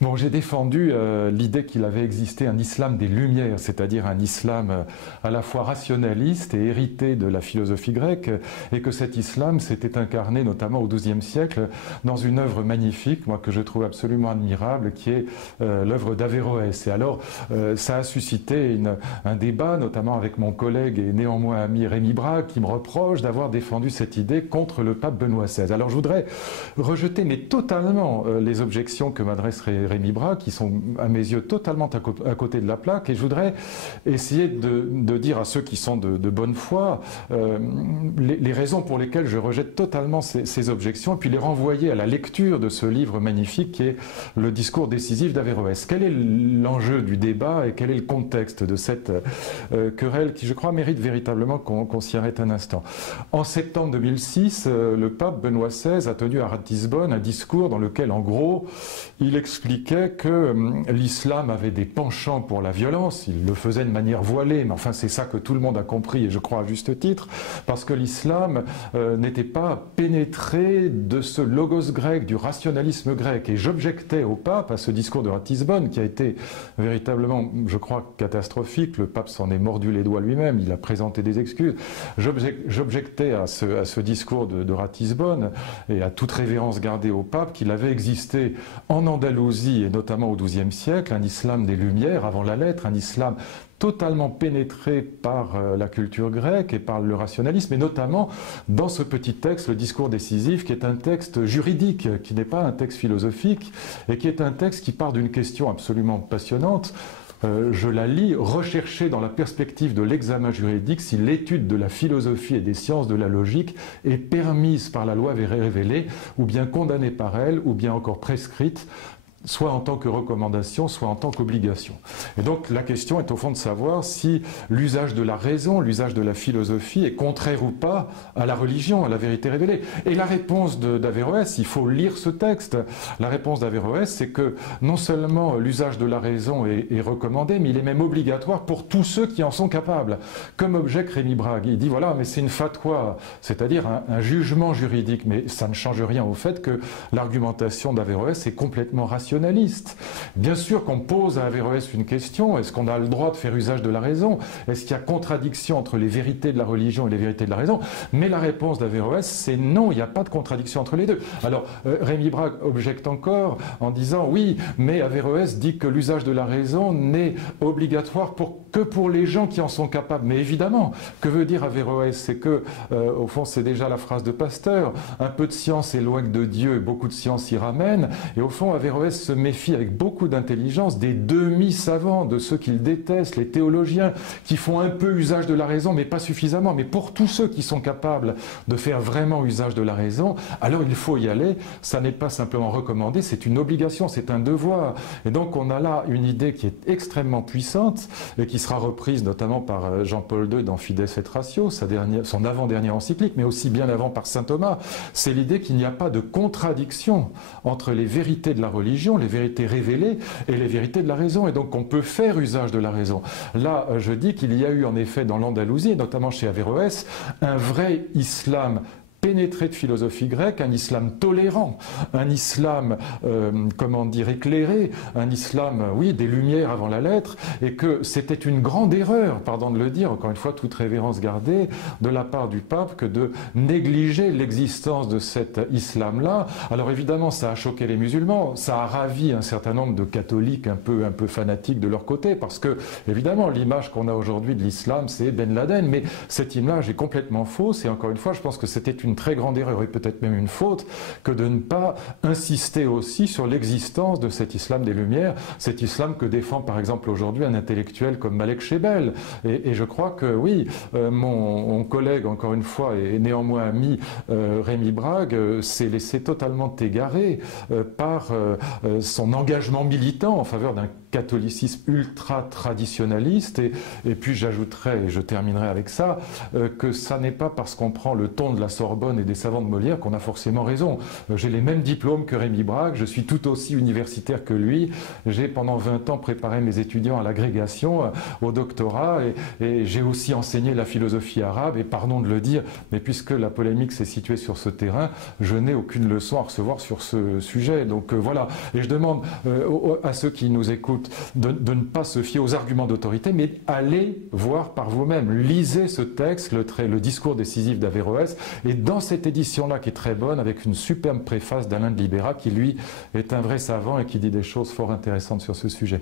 Bon, j'ai défendu l'idée qu'il avait existé un islam des Lumières, c'est-à-dire un islam à la fois rationaliste et hérité de la philosophie grecque, et que cet islam s'était incarné notamment au XIIe siècle dans une œuvre magnifique, moi que je trouve absolument admirable, qui est l'œuvre d'Averroès. Et alors, ça a suscité un débat, notamment avec mon collègue et néanmoins ami Rémi Brague, qui me reproche d'avoir défendu cette idée contre le pape Benoît XVI. Alors, je voudrais rejeter, mais totalement, les objections que m'adresserait Rémi Brague, qui sont à mes yeux totalement à côté de la plaque, et je voudrais essayer de dire à ceux qui sont de bonne foi les raisons pour lesquelles je rejette totalement ces objections, et puis les renvoyer à la lecture de ce livre magnifique qui est le discours décisif d'Averroès. Quel est l'enjeu du débat et quel est le contexte de cette querelle qui, je crois, mérite véritablement qu'on s'y arrête un instant. En septembre 2006, le pape Benoît XVI a tenu à Ratisbonne un discours dans lequel, en gros, il expliquait que l'islam avait des penchants pour la violence. Il le faisait de manière voilée, mais enfin c'est ça que tout le monde a compris, et je crois à juste titre, parce que l'islam n'était pas pénétré de ce logos grec, du rationalisme grec. Et j'objectais au pape, à ce discours de Ratisbonne, qui a été véritablement, je crois, catastrophique. Le pape s'en est mordu les doigts lui-même, il a présenté des excuses. J'objectais à ce discours de Ratisbonne, et à toute révérence gardée au pape, qu'il avait existé en Andalousie, et notamment au XIIe siècle, un islam des Lumières avant la lettre, un islam totalement pénétré par la culture grecque et par le rationalisme, et notamment dans ce petit texte, le discours décisif, qui est un texte juridique, qui n'est pas un texte philosophique, et qui est un texte qui part d'une question absolument passionnante. Je la lis: rechercher dans la perspective de l'examen juridique si l'étude de la philosophie et des sciences de la logique est permise par la loi révélée, ou bien condamnée par elle, ou bien encore prescrite, soit en tant que recommandation, soit en tant qu'obligation. Et donc la question est au fond de savoir si l'usage de la raison, l'usage de la philosophie est contraire ou pas à la religion, à la vérité révélée. Et la réponse d'Averroès, il faut lire ce texte, la réponse d'Averroès, c'est que non seulement l'usage de la raison est recommandé, mais il est même obligatoire pour tous ceux qui en sont capables. Comme objecte Rémi Brague, il dit voilà, mais c'est une fatwa, c'est-à-dire un jugement juridique, mais ça ne change rien au fait que l'argumentation d'Averroès est complètement rationnelle. Bien sûr qu'on pose à Averroès une question: est-ce qu'on a le droit de faire usage de la raison? Est-ce qu'il y a contradiction entre les vérités de la religion et les vérités de la raison? Mais la réponse d'Averroès, c'est non, il n'y a pas de contradiction entre les deux. Alors Rémi Brague objecte encore en disant oui, mais Averroès dit que l'usage de la raison n'est obligatoire que pour les gens qui en sont capables. Mais évidemment, que veut dire Averroès? C'est que, au fond, c'est déjà la phrase de Pasteur: un peu de science éloigne de Dieu et beaucoup de science y ramène. Et au fond, Averroès se méfie avec beaucoup d'intelligence des demi-savants, de ceux qu'il déteste, les théologiens, qui font un peu usage de la raison, mais pas suffisamment. Mais pour tous ceux qui sont capables de faire vraiment usage de la raison, alors il faut y aller. Ça n'est pas simplement recommandé, c'est une obligation, c'est un devoir. Et donc on a là une idée qui est extrêmement puissante, et qui sera reprise notamment par Jean-Paul II dans Fides et Ratio, son avant-dernière encyclique, mais aussi bien avant par saint Thomas. C'est l'idée qu'il n'y a pas de contradiction entre les vérités de la religion, les vérités révélées, et les vérités de la raison, et donc on peut faire usage de la raison. Là, je dis qu'il y a eu en effet dans l'Andalousie, notamment chez Averroès, un vrai islam pénétré de philosophie grecque, un islam tolérant, un islam, comment dire, éclairé, un islam, oui, des Lumières avant la lettre, et que c'était une grande erreur, pardon de le dire, encore une fois, toute révérence gardée, de la part du pape, que de négliger l'existence de cet islam-là. Alors évidemment, ça a choqué les musulmans, ça a ravi un certain nombre de catholiques un peu fanatiques de leur côté, parce que, évidemment, l'image qu'on a aujourd'hui de l'islam, c'est Ben Laden, mais cette image est complètement fausse, et encore une fois, je pense que c'était une très grande erreur, et peut-être même une faute, que de ne pas insister aussi sur l'existence de cet islam des Lumières, cet islam que défend par exemple aujourd'hui un intellectuel comme Malek Chebel. Et je crois que oui, mon collègue, encore une fois, et néanmoins ami, Rémi Brague, s'est laissé totalement égarer par son engagement militant en faveur d'un catholicisme ultra traditionnaliste, et puis j'ajouterai, et je terminerai avec ça, que ça n'est pas parce qu'on prend le ton de la Sorbonne Sorbonne et des savants de Molière qu'on a forcément raison. J'ai les mêmes diplômes que Rémi Braque, je suis tout aussi universitaire que lui. J'ai pendant 20 ans préparé mes étudiants à l'agrégation, au doctorat, et j'ai aussi enseigné la philosophie arabe. Et pardon de le dire, mais puisque la polémique s'est située sur ce terrain, je n'ai aucune leçon à recevoir sur ce sujet. Donc voilà. Et je demande à ceux qui nous écoutent de ne pas se fier aux arguments d'autorité, mais allez voir par vous-même. Lisez ce texte, le discours décisif d'Averroès, et dans cette édition-là qui est très bonne, avec une superbe préface d'Alain de Libéra, qui lui est un vrai savant et qui dit des choses fort intéressantes sur ce sujet.